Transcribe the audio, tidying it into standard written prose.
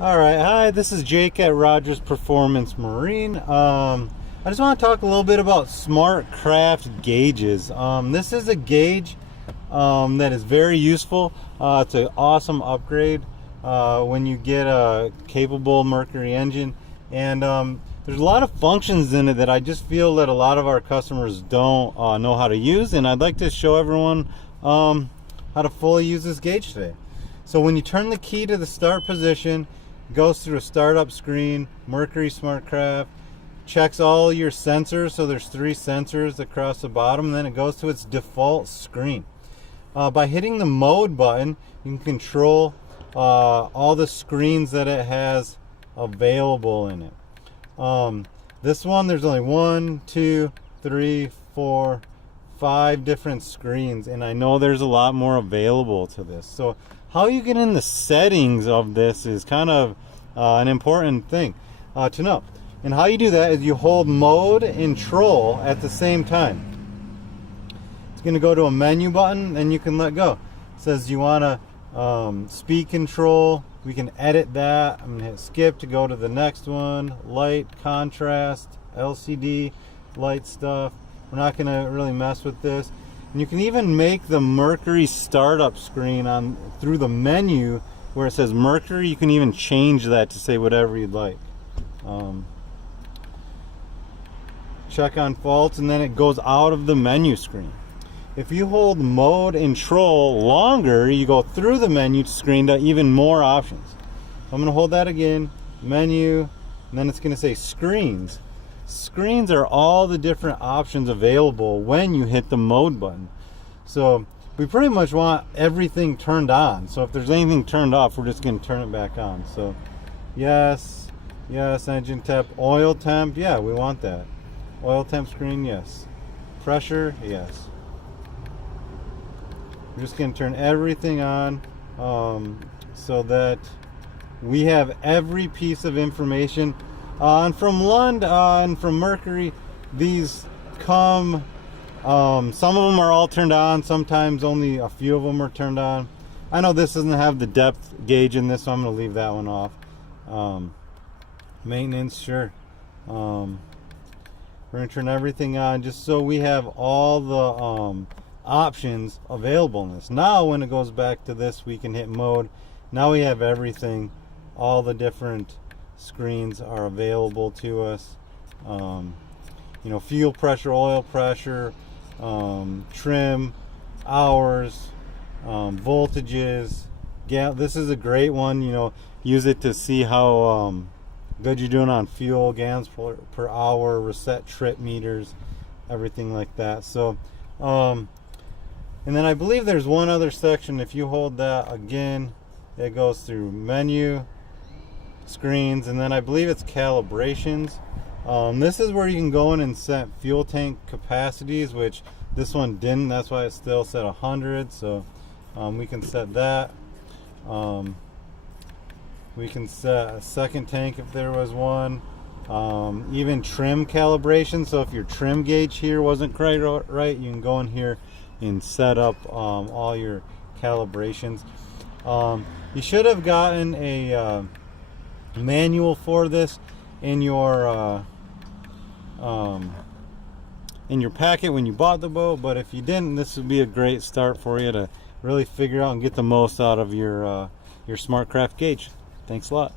All right, hi, this is Jake at Rogers Performance Marine. I just want to talk a little bit about Smartcraft gauges. This is a gauge that is very useful. It's an awesome upgrade when you get a capable Mercury engine, and there's a lot of functions in it that I just feel that a lot of our customers don't know how to use, and I'd like to show everyone how to fully use this gauge today. So when you turn the key to the start position, goes through a startup screen, Mercury Smartcraft, checks all your sensors, so there's 3 sensors across the bottom, and then it goes to its default screen. By hitting the mode button, you can control all the screens that it has available in it. This one, there's only 1, 2, 3, 4, 5 different screens, and I know there's a lot more available to this. So how you get in the settings of this is kind of an important thing to know. And how you do that is you hold mode and control at the same time. It's going to go to a menu button, and you can let go. It says you want to speed control. We can edit that. I'm going to hit skip to go to the next one. Light, contrast, LCD, light stuff. We're not going to really mess with this. And you can even make the Mercury startup screen through the menu where it says Mercury. You can even change that to say whatever you'd like. Check on faults, and then it goes out of the menu screen. If you hold mode and control longer, you go through the menu screen to even more options. So I'm going to hold that again, menu, and then it's going to say screens. Screens are all the different options available when you hit the mode button. So we pretty much want everything turned on. So if there's anything turned off, we're just going to turn it back on. So yes, engine temp, oil temp, yeah, we want that. Oil temp screen, yes. Pressure, yes. We're just going to turn everything on so that we have every piece of information. And from Lund and from Mercury, these come, some of them are all turned on, sometimes only a few of them are turned on. I know this doesn't have the depth gauge in this, so I'm going to leave that one off. Maintenance, sure. We're going to turn everything on just so we have all the options available in this. Now when it goes back to this, we can hit mode. Now we have everything, all the different screens are available to us. You know, fuel pressure, oil pressure, trim, hours, voltages. Yeah, this is a great one. You know, use it to see how good you're doing on fuel, gallons per hour, reset trip meters, everything like that. So and then I believe there's one other section. If you hold that again, it goes through menu, screens, and then I believe it's calibrations. This is where you can go in and set fuel tank capacities, which this one didn't. That's why it's still set 100. So we can set that. We can set a second tank if there was one. Even trim calibration. So if your trim gauge here wasn't quite right, you can go in here and set up all your calibrations. You should have gotten a manual for this in your packet when you bought the boat, but if you didn't, this would be a great start for you to really figure out and get the most out of your Smartcraft gauge. Thanks a lot.